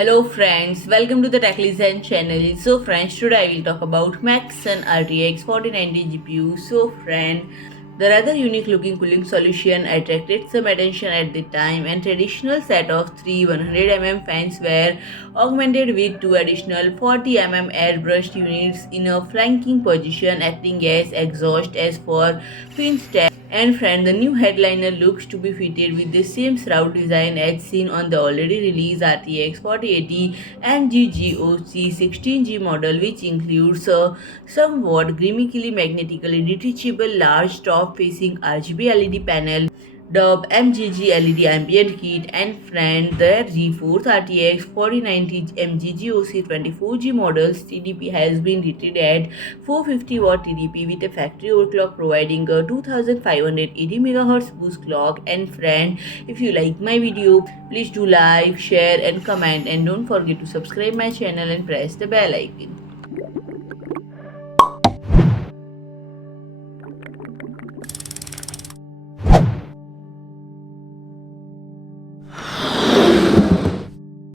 Hello friends, welcome to the TechListen channel. So friends, today I will talk about MaxSun RTX 4090 GPU. So friend, the rather unique looking cooling solution attracted some attention at the time, and traditional set of three 100 mm fans were augmented with two additional 40 mm airbrushed units in a flanking position acting as exhaust as for finstack. And friend, the new headliner looks to be fitted with the same shroud design as seen on the already released RTX 4080 MGG OC 16G model, which includes a somewhat gimmickily magnetically detachable large top-facing RGB LED panel dubbed MGG LED Ambient Kit. And friend, the GeForce RTX 4090 MGG OC 24G models TDP has been rated at 450 watt TDP with a factory overclock providing a 2580 MHz boost clock. And friend, if you like my video, please do like, share and comment, and don't forget to subscribe my channel and press the bell icon.